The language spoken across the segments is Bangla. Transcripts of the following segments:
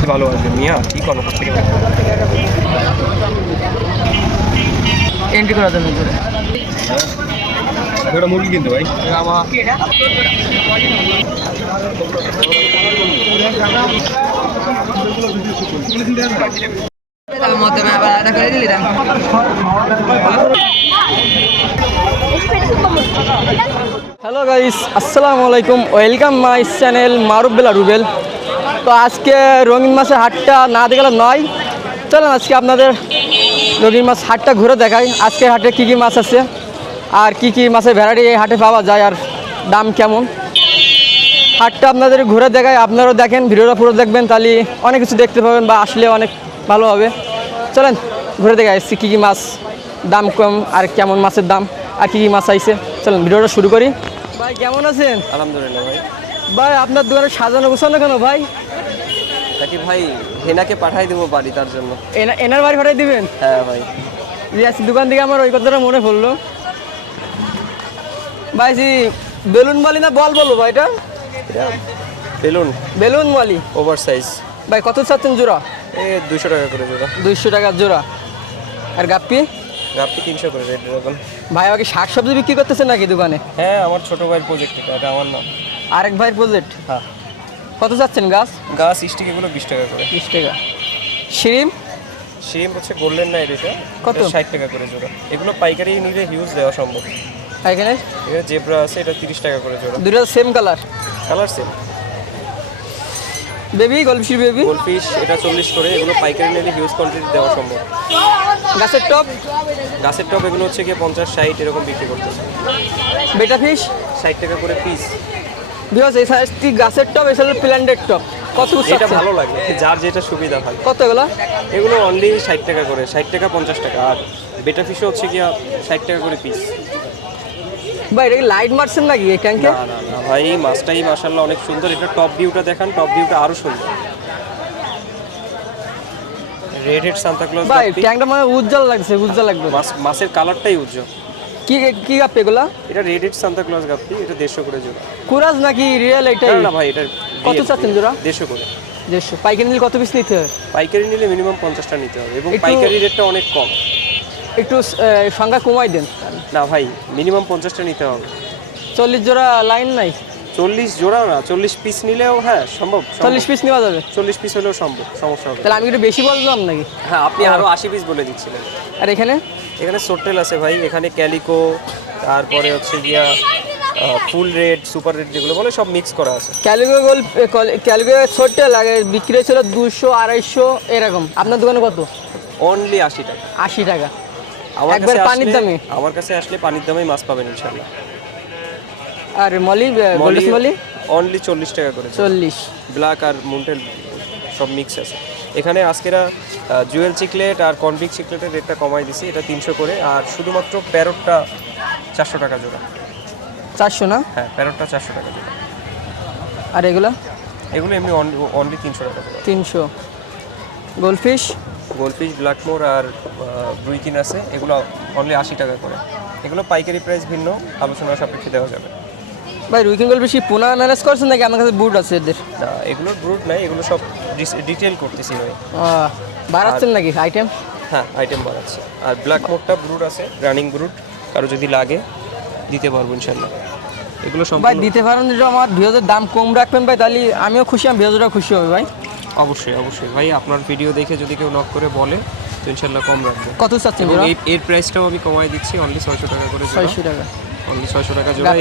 সবচেয়ে ভালো আসবে মিয়া, কি করো সব থেকে এন্ট্রি করা যাবে ওটা মুরগি কিন্তু ভাই হ্যালো গাইস, আসসালামু আলাইকুম, ওয়েলকাম মাই চ্যানেল মারুবেলা রুবেল। তো আজকে রঙিন মাছের হাটটা না দেখলে নয়, চলেন আজকে আপনাদের রঙিন মাছ হাটটা ঘুরে দেখাই। আজকে হাটে কী কী মাছ আছে আর কি কি মাছের ভ্যারাইটি এই হাটে পাওয়া যায় আর দাম কেমন, হাটটা আপনাদের ঘুরে দেখাই। আপনারাও দেখেন, ভিডিওটা পুরো দেখবেন, তাহলে অনেক কিছু দেখতে পাবেন বা আসলে অনেক ভালো হবে। চলেন ঘুরে দেখাই আসছি কী কী মাছ, দাম কম আর কেমন মাছের দাম আর কী কী মাছ আইছে। চলেন ভিডিওটা শুরু করি। ভাই কেমন আছেন? আলহামদুলিল্লাহ ভাই। ভাই আপনার দোকানে সাজানো গোছানো কেন ভাই? নাকি ভাই হেনাকে পাঠাই দেবো বাড়ি, তার জন্য। এনার বাড়ি পাঠাই দিবেন? হ্যাঁ ভাই। জি আজকে দোকান থেকে আমার ওই কথাটা মনে পড়লো। ভাই জি বেলুন মালি না বল বলো ভাই? এটা বেলুন মালি ওভার সাইজ। ভাই কত চাচ্ছেন জোড়া? 200 টাকা করে জোড়া। 200 টাকা জোড়া। আর গাপ্পি? গাপ্পি 300 করে রেড ড্রাগন। ভাই আমাকে শাকসবজি বিক্রি করতেছেন নাকি দোকানে? হ্যাঁ, আমার ছোট ভাইয়ের প্রজেক্ট, এটা আমার না। আরেক ভাইয়ের প্রজেক্ট? হ্যাঁ। কত চাচ্ছেন গাছ স্টিক এগুলো 20 টাকা করে। 20 টাকা। শিম হচ্ছে গোল্ডেন নাইট, এটা কত? 60 টাকা করে জোড়া। এগুলো পাইকারি নিলে হিউজ দেওয়া সম্ভব। এখানে জেব্রা আছে, এটা 30 টাকা করে জোড়া। দুটো same colour same. Baby goldfish baby goldfish এটা 40 করে, এগুলো পাইকারি নিলে হিউজ কোয়ান্টিটি দেওয়া সম্ভব। গাছের টপ এগুলো হচ্ছে গিয়ে 50-60 এরকম বিক্রি করতেছে। বেটা ফিশ 60 টাকা করে পিস। বিকজ এই সাইজটি গাছের টপ, এছাড়া প্ল্যান্টেড টপ। কত এটা ভালো লাগে, যার যেটা সুবিধা হয়। কত এগুলো? এগুলো অনলি 60 টাকা করে, 60 টাকা 50 টাকা। আর বেটা ফিশও হচ্ছে গিয়া 60 টাকা করে পিস। ভাই এটা কি লাইট মারছেন নাকি এই ট্যাঙ্কে? না না না ভাই, মাছটাই মাশাআল্লাহ অনেক সুন্দর। এটা টপ ভিউটা দেখান, টপ ভিউটা আরো সুন্দর। রেড হেড সান্তা ক্লজ ভাই ট্যাঙ্কটা মানে উজ্জ্বল লাগছে, উজ্জ্বল লাগবে। মাছের কালারটাই উজ্জ্বল। কি কি গাপ্পি এগুলা? এটা রেড হেড সান্তা ক্লজ গাপ্পি, এটা 150 করে জোড়া। কুরাজ নাকি রিয়েল এটাই? না ভাই, এটা কত চাচ্ছেন জোড়া? 150 করে। 150। পাইকারি নিলে কত পিস নিতে হবে? পাইকারি নিলে মিনিমাম 50টা নিতে হবে, এবং পাইকারি রেটটা অনেক কম। একটু সংখ্যা কমাই দেন। না ভাই, মিনিমাম 50টা নিতে হবে। 40 জোড়া লাইন নাই? 40 জোড়া না, 40 পিস নিলেও হ্যাঁ সম্ভব। 40 পিস নেওয়া যাবে? 40 পিস হলেও সম্ভব, সমস্যা হবে। তাহলে আমি একটু বেশি বললাম নাকি? হ্যাঁ, আপনি আরো 80 পিস বলে দিচ্ছিলেন। আর এখানে সোট্টেল আছে ভাই, এখানে ক্যালিকো, তারপরে হচ্ছে গিয়া ফুল রেড, সুপার রেড যেগুলো বলে সব মিক্স করা আছে। ক্যালিকো ছোট লাগে, বিক্রি ছিল 200-250 এরকম। আপনার দোকানে কত? অনলি 80 টাকা। 80 টাকা একবার পানির দামে? আমার কাছে আসলে পানির দামেই মাছ পাবেন ইনশাআল্লাহ। আর মলি মলি অনলি 40 টাকা করে। 40। ব্ল্যাক আর মুন্টেল সব মিক্স আছে এখানে। আজকেরা জুয়েল চিকলেট আর কনভিক চিকলেটের রেটটা কমাই দিছি, এটা 300 করে। আর শুধুমাত্র প্যারটটা 400 টাকা জোড়া। 400 না? হ্যাঁ, প্যারটটা 400 টাকা জোড়া। আর এগুলো এমনি অনলি 300 টাকা জোড়া। 300। গোলফিশ ব্ল্যাকমোর আর ব্রুইকিন আছে, এগুলো অনলি 80 টাকা করে। এগুলো পাইকারি প্রাইস ভিন্ন, আলোচনা সাপেক্ষে দেওয়া যাবে। ভাই রুইকিন গোলফিশ পোনা ম্যানেজ করছেন নাকি আমার কাছে বুট আছে এদের? না, এগুলোর ব্রুড নাই, এগুলো সব ডিটেল করতেছি ভাই। বাড়াচ্ছেন নাকি আইটেম? হ্যাঁ, আইটেম বাড়াচ্ছে। আর ব্ল্যাকমোরটা ব্রুড আছে, রানিং ব্রুড, কারো যদি লাগে দিতে পারবো ইনশাল্লাহ। এগুলো সব ভাই দিতে পারেন, যদি আমার ভিউজের দাম কম রাখবেন ভাই, তাহলে আমিও খুশি, আমি ভিউজরা খুশি হবে ভাই। অবশ্যই ভাই, আপনার ভিডিও দেখে যদি কেউ নক করে বলে তো ইনশাল্লাহ কম রাখবো। কত চাচ্ছেন? এর প্রাইসটাও আমি কমাই দিচ্ছি, অনলি 600 টাকা করে। 600 টাকা অনলি 600 টাকা জোড়া।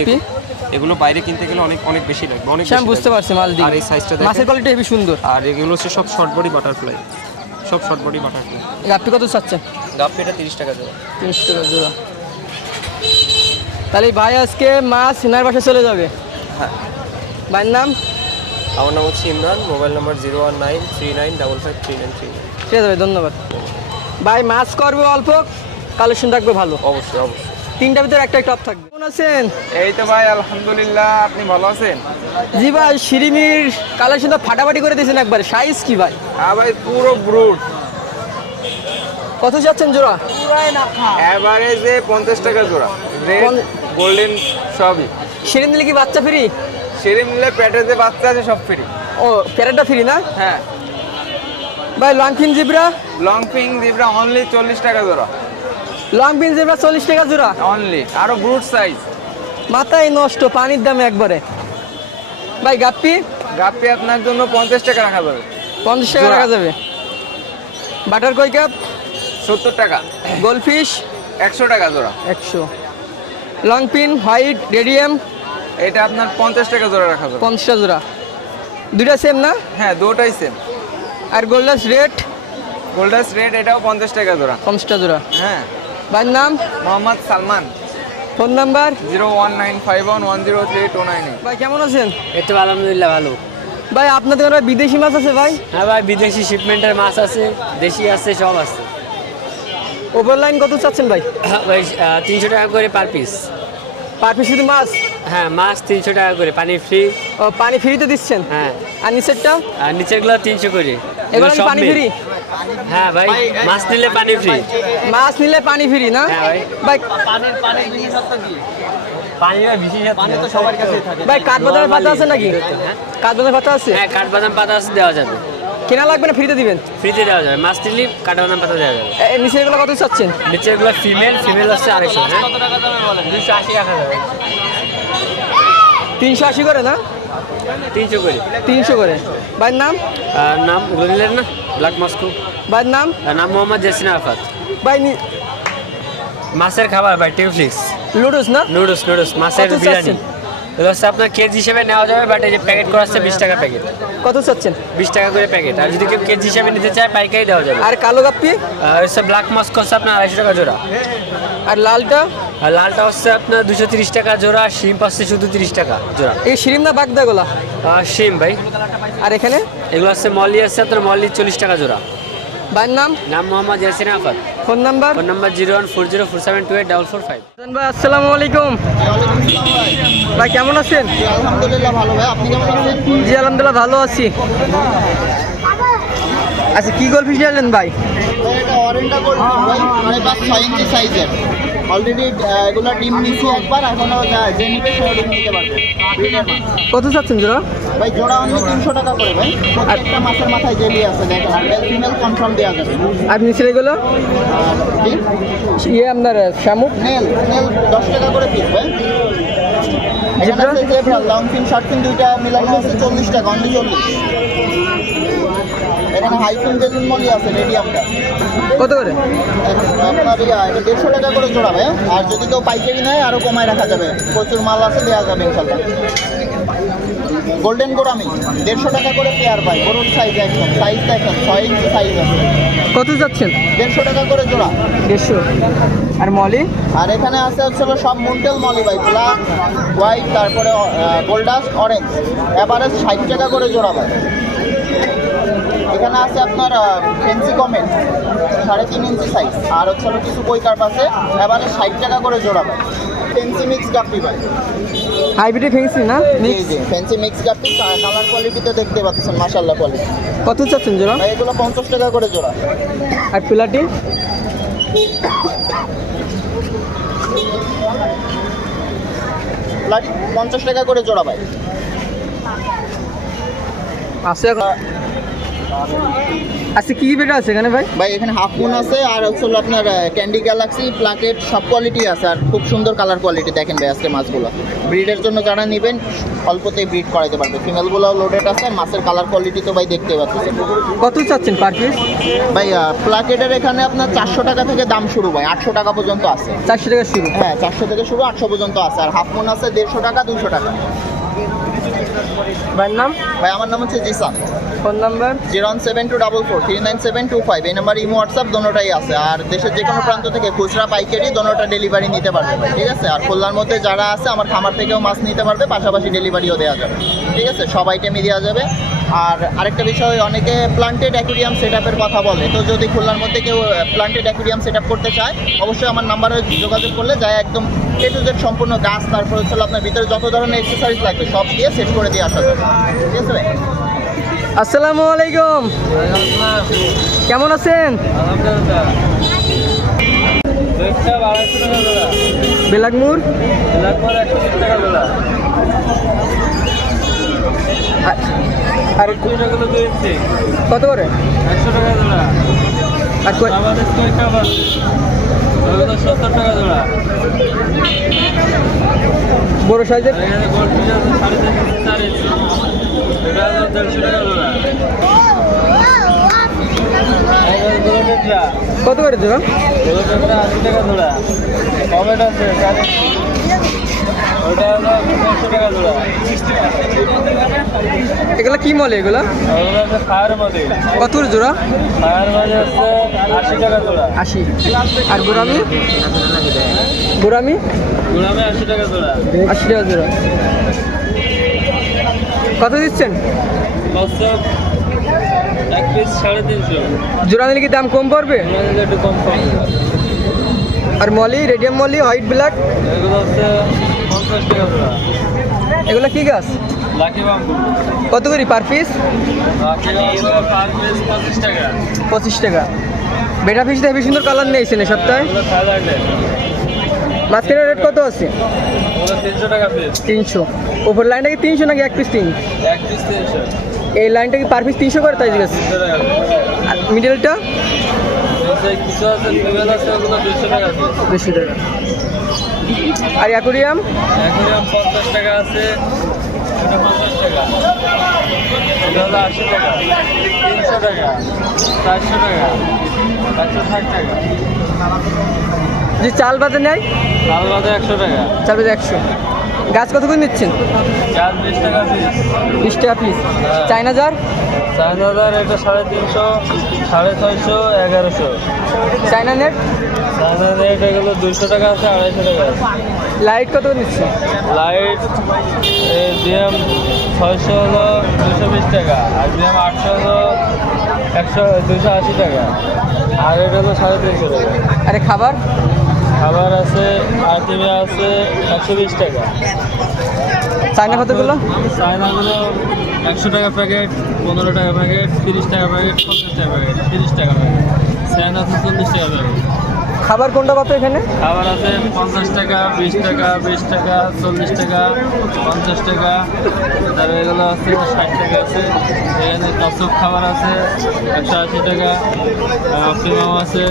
এগুলো বাইরে কিনতে গেলে অনেক বেশি লাগবে, অনেক বেশি। আমি বুঝতে পারছি মাল দিয়ে। আর এই সাইজটা দেখেন, মাছের কোয়ালিটি হেবি সুন্দর। আর এগুলো হচ্ছে সব শর্ট বডি বাটারফ্লাই, গাপ্পি কত চাচ্ছেন? গাপ্পিটা 30 টাকা জোড়া। 30 টাকা জোড়া। তাহলে ভাই আজকে মাছ সিনার বাসায় চলে যাবে? হ্যাঁ। ভাইয়ের নাম? আমার নাম হচ্ছে ইমরান, মোবাইল নাম্বার 01939553939। ঠিক আছে ভাই, ধন্যবাদ ভাই। মাছ করবো অল্প, কালেকশন রাখবে ভালো। অবশ্যই 3টার ভিতরে একটা টপ থাকবে। কেমন আছেন? এই তো ভাই আলহামদুলিল্লাহ, আপনি ভালো আছেন? জি ভাই, শিরিমির কালেকশন তো ফাটাফাটি করে দিয়েছেন একবার। সাইজ কি ভাই? হ্যাঁ ভাই, পুরো ব্রুড। কত যাচ্ছেন জোড়া? এভারেজে 50 টাকা জোড়া। রেড গোল্ডেন সবই। শিরিন দিলে কি বাচ্চা ফ্রি? সেরিম নিলে পেটে যে বাচ্চা আছে সব ফ্রি। ও প্যারেটটা ফ্রি না? হ্যাঁ। ভাই long fin zebra, long fin zebra only 40 টাকা জোড়া, লং ফিন জিব্রা 40 টাকা জোড়া অনলি। আরো ব্রুট সাইজ। মাথায় নষ্ট, পানির দামে একবারে। ভাই গাপ্পি, গাপ্পি আপনার জন্য 50 টাকা রাখা যাবে, 50 টাকা জোড়া। রাখা যাবে। বাটার কই কাপ, 70 টাকা। গোলফিশ 100 টাকা জোড়া। 100। লং পিন হোয়াইট রেডিয়াম এটা আপনার 50 টাকা জোড়া রাখা যাবে। 50 জোড়া, দুইটা সেম না? হ্যাঁ, দুটোই সেম। আর গোল্ডাস রেড গোল্ডাস রেড এটাও 50 টাকা জোড়া। 50 জোড়া। হ্যাঁ। ভাইয়ের নাম, মোহাম্মদ সালমান। Phone number. 01951103298। ভাই কেমন আছেন? এই তো আলহামদুলিল্লাহ ভালো। ভাই আপনাদের ওরা বিদেশি মাছ আছে ভাই? হ্যাঁ ভাই, বিদেশি শিপমেন্টের মাছ আছে, দেশি আছে, সব আছে। ওভার লাইন কত চাচ্ছেন ভাই? ভাই 300 টাকা করে পার পিস। পার পিস শুধু মাছ? হ্যাঁ, মাছ 300 টাকা করে, পানি ফ্রি। ও পানি ফ্রিতে দিচ্ছেন? হ্যাঁ, আর নিচেরটা? আর নিচেরগুলো 300 করে। এবার সব পানি মিল। ফ্রি? হ্যাঁ ভাই, মাছ নিলে পানি ফ্রি। মাছ নিলে পানি ফ্রি না? হ্যাঁ ভাই। ভাই পানি বিশেষ পানি তো সবার কাছেই থাকে। ভাই কাঠবাদামের পাতা আছে নাকি? হ্যাঁ, কাঠবাদামের পাতা আছে? হ্যাঁ, কাঠবাদাম পাতা আছে, দেওয়া যাবে। কেনা লাগবে না ফ্রিতে দিবেন? ফ্রিতে দেওয়া যাবে, মাছ নিলে কাঠবাদাম পাতা দেওয়া যাবে। নিচের এগুলো কত চাচ্ছেন? নিচেরগুলো ফিমেল হচ্ছে 250। হ্যাঁ, 280 রাখা যাবে। 380 করে না? 300 করে। 300 করে। ভাইয়ের নাম? নাম বললেন না, ব্ল্যাক মস্কো। ভাইয়ের নাম? নাম মোহাম্মদ জেসিন আরাফাত। ভাই মাছের খাবার ভাই, টিউফ্লিক্স লুডুস না? নুডলস মাছের কত বিরিয়ানি। চাচ্ছেন? এটা হচ্ছে আপনার কেজি হিসেবে নেওয়া যাবে, বাট এই যে প্যাকেট করা হচ্ছে 20 টাকা প্যাকেট। কত চাচ্ছেন? 20 টাকা করে প্যাকেট। আর যদি কেউ কেজি হিসেবে নিতে চায়, পাইকারি দেওয়া যাবে। আর কালো গাপ্পি? আর হচ্ছে ব্ল্যাক মস্কো হচ্ছে আপনার 250 টাকা জোড়া। আর লালটা? আর লালটা হচ্ছে আপনার 230 টাকা জোড়া। শিম্প হচ্ছে শুধু 30 টাকা জোড়া। এই শিরিম না বাগদাগুলা? শিম ভাই। আর এখানে? এগুলো হচ্ছে মলি আছে আপনার, মলি 40 টাকা জোড়া। ভাইয়ের নাম? নাম Mohammad Yasin Arafat. Phone number? Phone number 01404728445। ভাই আসসালামু আলাইকুম। ভাই কেমন আছেন? আলহামদুলিল্লাহ ভালো ভাই, আপনি কেমন আছেন? জি আলহামদুলিল্লাহ ভালো আছি। আচ্ছা কি গোলফিশ নিলেন ভাই? এটা অরেঞ্জটা গোল্ড ভাই, মানে 6 ইঞ্চি সাইজের। অলরেডি এগুলো ডিম নিছি একবার, এখনো যে নিবে সে ডিম নিতে পারবে। ব্রিডের মাছ কত চাচ্ছেন জোড়া? ভাই জোড়া অনলি 300 টাকা করে ভাই। প্রত্যেকটা মাছের মাথায় জেলি আছে দেখেন, আর মেল ফিমেল কনফার্ম দেওয়া যাবে। আর নিচের এগুলো? আর ডিম আপনার শামুক? নেল 10 টাকা করে পিস ভাই। এখানে আছে জেব্রা, লং ফিন, শর্ট ফিন দুইটা মিলানো আছে 40 টাকা, অনলি 40। এখানে হাই ফিন বেলুন মলি আছে রেডিয়ামটা, কত করে? আপনার এটা 150 টাকা করে জোড়া ভাই। আর যদি কেউ পাইকারি নেয় আরও কমায় রাখা যাবে, প্রচুর মাল আছে, দেওয়া যাবে ইনশাল্লাহ। গোল্ডেন গোরামি 150 টাকা করে পেয়ার ভাই, বড় সাইজ একদম, সাইজ দেখেন 6 ইঞ্চি সাইজ আছে। কত যাচ্ছেন? 150 টাকা করে জোড়া। 150। আর মলি? আর এখানে আছে হচ্ছে সব মুন্টেল মলি ভাই, ব্ল্যাক, হোয়াইট, তারপরে গোল্ডাস, অরেঞ্জ, এভারেজ 60 টাকা করে জোড়া ভাই। এখানে আছে আপনার ফেন্সি কমেন্ট 3.5 ইঞ্চি সাইজ, আর হচ্ছে কিছু কই কার্প আছে, এবারে 60 টাকা করে জোড়া ভাই। ফেন্সি মিক্স গাপ্পি ভাই, হাইব্রিড ফেন্সি না? জি জি ফেন্সি মিক্স গাপ্পি, কালার কোয়ালিটিতে দেখতে পাচ্ছেন মাশাআল্লাহ কোয়ালিটি। কত চাচ্ছেন জোড়া? ভাই এগুলো 50 টাকা করে জোড়া। আর পিলাটি? প্লাটি 50 টাকা করে জোড়া ভাই। আছে এখন? আচ্ছা কি বেটা আছে এখানে ভাই? ভাই এখানে হাফ মুন আছে, আর হচ্ছে আপনার ক্যান্ডি গ্যালাক্সি, প্লাকেট, সব কোয়ালিটি আছে, আর খুব সুন্দর কালার কোয়ালিটি। দেখেন ভাই আজকে মাছগুলো ব্রিডের জন্য যারা নেবেন অল্পতেই ব্রিড করাইতে পারবে। ফিমেলগুলোও লোডেড আছে, আর মাছের কালার কোয়ালিটি তো ভাই দেখতে পাচ্ছেন। কত চাচ্ছেন পার পিস? ভাই প্লাকেটের এখানে আপনার 400 টাকা থেকে দাম শুরু ভাই, 800 টাকা পর্যন্ত আছে। 400 টাকা শুরু? হ্যাঁ 400 থেকে শুরু, 800 পর্যন্ত আছে। আর হাফ মুন আছে 150 টাকা, 200 টাকা। ভাইয়ের নাম? ভাই আমার নাম হচ্ছে জিসান। Phone number? 01724439725। এই নাম্বার ইমো হোয়াটসঅ্যাপ দোনোটাই আছে। আর দেশের যে কোনো প্রান্ত থেকে খুচরা পাইকারি দোনোটা ডেলিভারি নিতে পারবে ভাই, ঠিক আছে। আর খুলনার মধ্যে যারা আছে আমার খামার থেকেও মাছ নিতে পারবে, পাশাপাশি ডেলিভারিও দেওয়া যাবে, ঠিক আছে। সব আইটেমই দেওয়া যাবে। আর আরেকটা বিষয়, অনেকে প্লান্টেড অ্যাকুরিয়াম সেট আপের কথা বলে, তো যদি খুলনার মধ্যে কেউ প্লান্টেড অ্যাকুরিয়াম সেট আপ করতে চায়, অবশ্যই আমার নাম্বারে যোগাযোগ করলে যায় একদম এ টু জেড সম্পূর্ণ গাছ, তারপর হচ্ছে আপনার ভিতরে যত ধরনের এক্সারসাইজ লাগবে সব দিয়ে সেট করে দিয়ে আসা যাবে, ঠিক আছে ভাই। আসসালামু আলাইকুম, কেমন আছেন? বেলাকমুর আর কত করে? 100 টাকা জোড়া। আর আমাদের কই খাবার আছে? ওগুলো 70 টাকা জোড়া। বড় সাইজের এখানে গোল্ড ফিশ আছে 3.5 4 ইঞ্চি। এটা হলো 150 টাকা জোড়া। এখানে গোল্ডেনটা কত করে জোড়া? 80 টাকা জোড়া। কমেট আছে 4 ইঞ্চি। ওটা হলো 100 টাকা জোড়া। এগুলা কি মলে এগুলা? ওগুলো আছে ফায়ার মডেল। কত করে জোড়া? ফায়ার মডেল আছে 80 টাকা জোড়া। 80। আর গোরামি? গোরামি গুড়ামে 80 টাকা জোড়া। 80 টাকা জোড়া। কত দিচ্ছেন? কচ্ছপ এক পিস 350। জোড়া নিলে কি দাম কম পড়বে? এগুলো একটু কম কম। আর molly, radium molly, white black এগুলো হচ্ছে 50 টাকা জোড়া। এগুলা কি গাছ? Lucky bamboo. কত করে per piece? Lucky bamboo per piece 25 টাকা। 25 টাকা। বেটা ফিস হেবি সুন্দর কালার নিয়েছেন এই সপ্তাহে। এগুলো থাইল্যান্ডের। মাঝখানের রেট কত আছে? এগুলো 300 টাকা পিস। 300। ওপর লাইনটা কি 300 নাকি এক পিস 3? এক পিস 300। এই লাইনটা কি পার পিস 300 করে তাই জিজ্ঞেস? 300 টাকা পিস। আর মিডলটা এসে কিছু আছে টুয়েল আছে ওগুলো 200 টাকা পিস। 200 টাকা। আর অ্যাকোরিয়াম অ্যাকোরিয়াম 50 টাকা আছে। এটা 50 টাকা। এটা হলো 80 টাকা। 300 টাকা। 400 টাকা। 160 টাকা। যে চাল বাদে নেয় লাল বাদে 100 টাকা। চাল বাদে 100। গাছ কত করে নিচ্ছেন? চাল 20 টাকা পিস। 20 টাকা পিস। China jar? চায়নাদার এটা 350, 650, 1100। China net? চায়নাদার এটা গেলো 200 টাকা আছে, 250 টাকা আছে। লাইট কত করে নিচ্ছেন? লাইট জিএম 600 হলো 220 টাকা, আর জিএম 800 হলো 280 টাকা, আর এটা হলো 350 টাকা। আরে খাবার? খাবার আছে আর্টিমিয়া আছে 120 টাকা। চায়না কতগুলো? চায়নাগুলো 100 টাকা প্যাকেট, 15 টাকা প্যাকেট, 30 টাকা প্যাকেট, 50 টাকা প্যাকেট, 30 টাকা প্যাকেট। চায়না আছে 40 টাকা প্যাকেট। খাবার কোনটা কত এখানে? খাবার আছে 50 টাকা, 20 টাকা, 20 টাকা, 40 টাকা, 50 টাকা। তারপরে এগুলো আছে 60 টাকা আছে। এখানে কচ্ছপ খাবার আছে 180 টাকা। অপটিমাম আছে।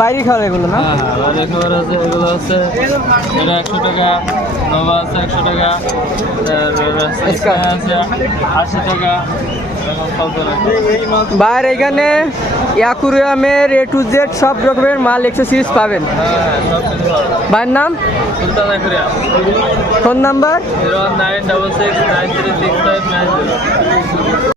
বাইরে খাবার এগুলো না? হ্যাঁ, বাইরের খাবার আছে। এগুলো আছে এটা 100 টাকা। নোভা আছে 100 টাকা। স্কাই আছে 80 টাকা। এরকম চলতে থাকে। বাইরে এখানে অ্যাকুরিয়ামের A to Z সব রকমের মাল এক্সেসরিজ পাবেন। হ্যাঁ, সব কিছু পাওয়া যায়। ভাইয়ের নাম? সুলতান অ্যাকুরিয়াম। Phone number? 01966936590।